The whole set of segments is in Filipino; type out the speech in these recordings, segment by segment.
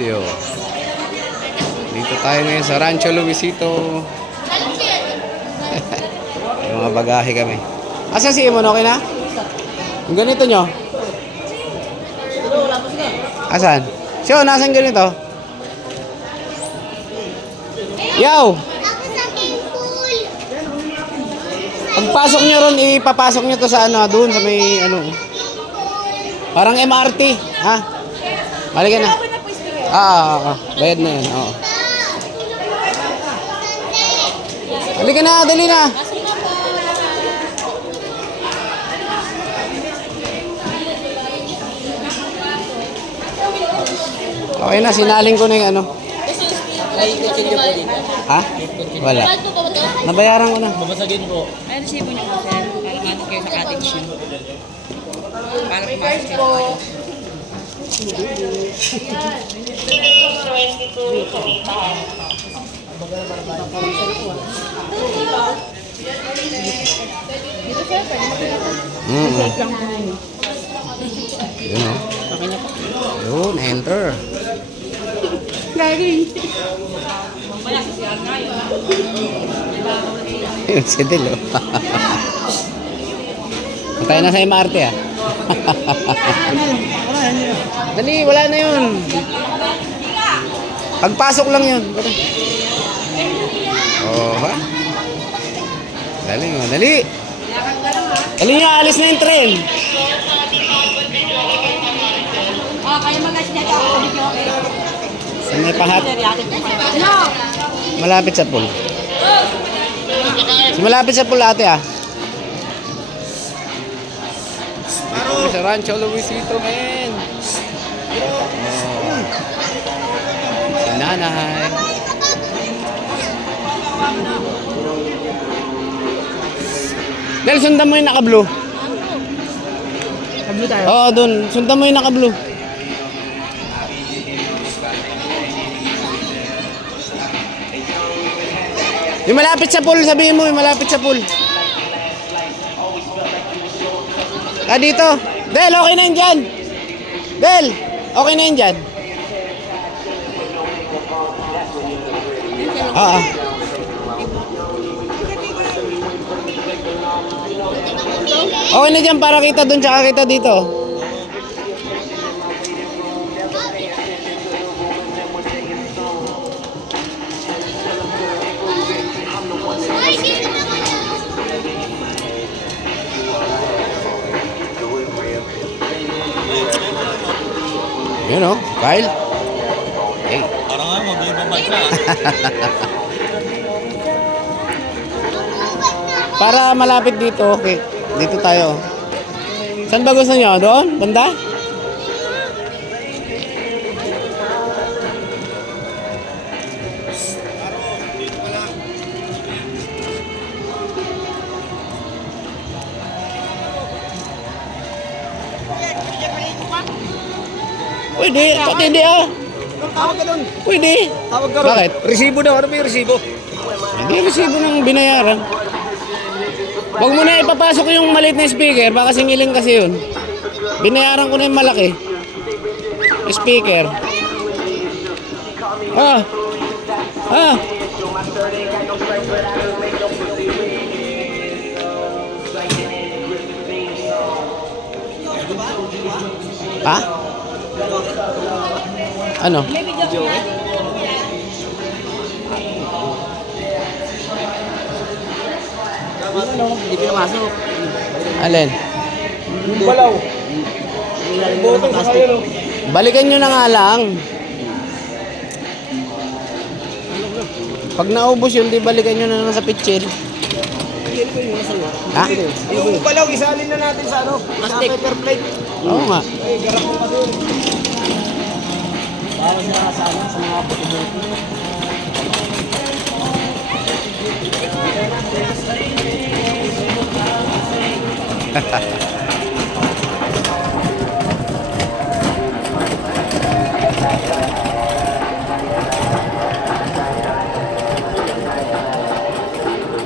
video. Dito tayo ngayon sa Rancho Luisito. Yung mga bagahe kami. Asan si Imon? Okay na? Yung ganito nyo? Asan? Siyo, nasan ganito? Yaw! Pagpasok nyo ron, ipapasok nyo to sa ano, doon sa may ano. Parang MRT, ha? Balik na. Bayad na yan, oo. Halika na, dali na. Okay na, sinaling ko na yung ano. Ay, kutsin niyo po dito. Ha? Wala. Nabayaran ko na. Babasagin po. Ay, resibo niyo po, sir. Kalimatin kayo sa cottage niyo. Para pumasok kayo. Yun o. Yun, enter. Yun, si Del o. Tayo na sa MRT ah. Dali, wala na yun. Pagpasok lang yun. Oh, ha? Dali mo, dali. Dali nyo, alis na yung train. Kayo mag-asin niya ako. Saan may pahat? Malapit sa pool. Malapit sa pool ate ah. Sa Rancho Luisito, men. Si nanay. Del, sundan mo yung naka-blue. Nag-blue tayo? Oo, dun. Sundan mo yung naka-blue. Yung malapit sa pool, sabihin mo, yung malapit sa pool. Ah, dito. Del, okay na yun dyan. Del, okay na yun dyan. Okay na dyan para kita dun tsaka kita dito. Yun o, Kyle. Hey. Parang nga, mag-ibang bansa. Para malapit dito, okay. Dito tayo. Saan ba gusto nyo? Doon? Banda? Pwede, pati hindi ah. Tawag ka doon. Pwede. Tawag ka doon. Bakit? Resibo daw. Ano ba yung resibo? Hindi resibo ng binayaran. Huwag mo na ipapasok yung maliit na speaker, baka singiling kasi yun. Binayaran ko na yung malaki. Speaker. Ah. Ah. Ha? Ano? Hindi pinamasok. Alin? Yung balaw. Botong sa kayo. Balikan nyo na nga lang. Pag naubos yun, di balikan nyo na lang sa pitchin. Ha? Yung balaw, isalin na natin sa ano? Plastic. Sa paper plate. Oo nga. Ay, garap mo pa doon. Para sila kasama sa mga puto-puto.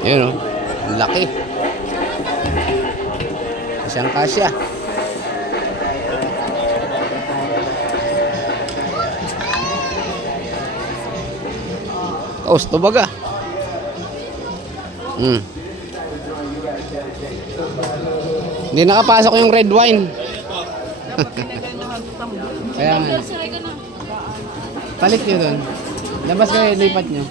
Yun o. Laki. Isang kasya. Gusto baga. Hindi nakapasok yung red wine. Kaya nga. Palit nyo dun. Labas kayo, lipat nyo.